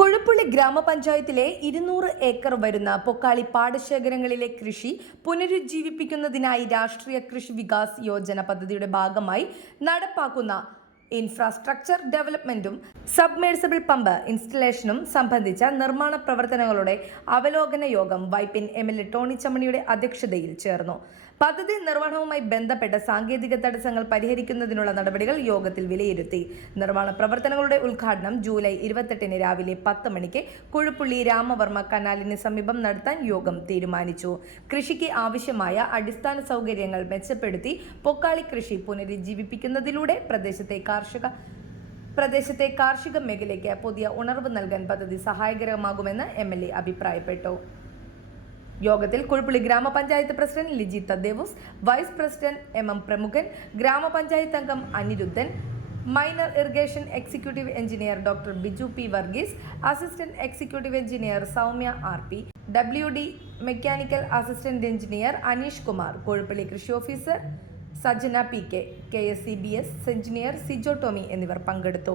കൊഴുപ്പുള്ളി ഗ്രാമപഞ്ചായത്തിലെ 200 ഏക്കർ വരുന്ന പൊക്കാളി പാടശേഖരങ്ങളിലെ കൃഷി പുനരുജ്ജീവിപ്പിക്കുന്നതിനായി രാഷ്ട്രീയ കൃഷി വികാസ് യോജന പദ്ധതിയുടെ ഭാഗമായി നടപ്പാക്കുന്ന ഇൻഫ്രാസ്ട്രക്ചർ ഡെവലപ്മെന്റും സബ്മേഴ്സിബിൾ പമ്പ് ഇൻസ്റ്റലേഷനും സംബന്ധിച്ച നിർമ്മാണ പ്രവർത്തനങ്ങളുടെ അവലോകന യോഗം വൈപ്പിൻ MLA ടോണി ചമ്മണിയുടെ അധ്യക്ഷതയിൽ ചേർന്നു. പദ്ധതി നിർവഹണവുമായി ബന്ധപ്പെട്ട സാങ്കേതിക തടസ്സങ്ങൾ പരിഹരിക്കുന്നതിനുള്ള നടപടികൾ യോഗത്തിൽ വിലയിരുത്തി. നിർമ്മാണ പ്രവർത്തനങ്ങളുടെ ഉദ്ഘാടനം ജൂലൈ 28 രാവിലെ 10 മണിക്ക് കൊഴുപ്പുള്ളി രാമവർമ്മ കനാലിന് സമീപം നടത്താൻ യോഗം തീരുമാനിച്ചു. കൃഷിക്ക് ആവശ്യമായ അടിസ്ഥാന സൗകര്യങ്ങൾ മെച്ചപ്പെടുത്തി പൊക്കാളി കൃഷി പുനരുജ്ജീവിപ്പിക്കുന്നതിലൂടെ പ്രദേശത്തെ കാർഷിക മേഖലയ്ക്ക് പുതിയ ഉണർവ് നൽകാൻ പദ്ധതി സഹായകരമാകുമെന്ന് MLA അഭിപ്രായപ്പെട്ടു. യോഗത്തിൽ കൊഴുപ്പുള്ളി ഗ്രാമപഞ്ചായത്ത് president Liji Thaddeus, vice president MM Pramukhan, ഗ്രാമപഞ്ചായത്ത് അംഗം Anirudhan, minor irrigation executive engineer doctor Biju P. Varghese, assistant executive engineer Soumya RP, WD mechanical assistant engineer Aneesh Kumar, Kozhuppully കൃഷി officer Sajana PK, KSCBS engineer Sijo Tomy എന്നിവർ പങ്കെടുത്തു.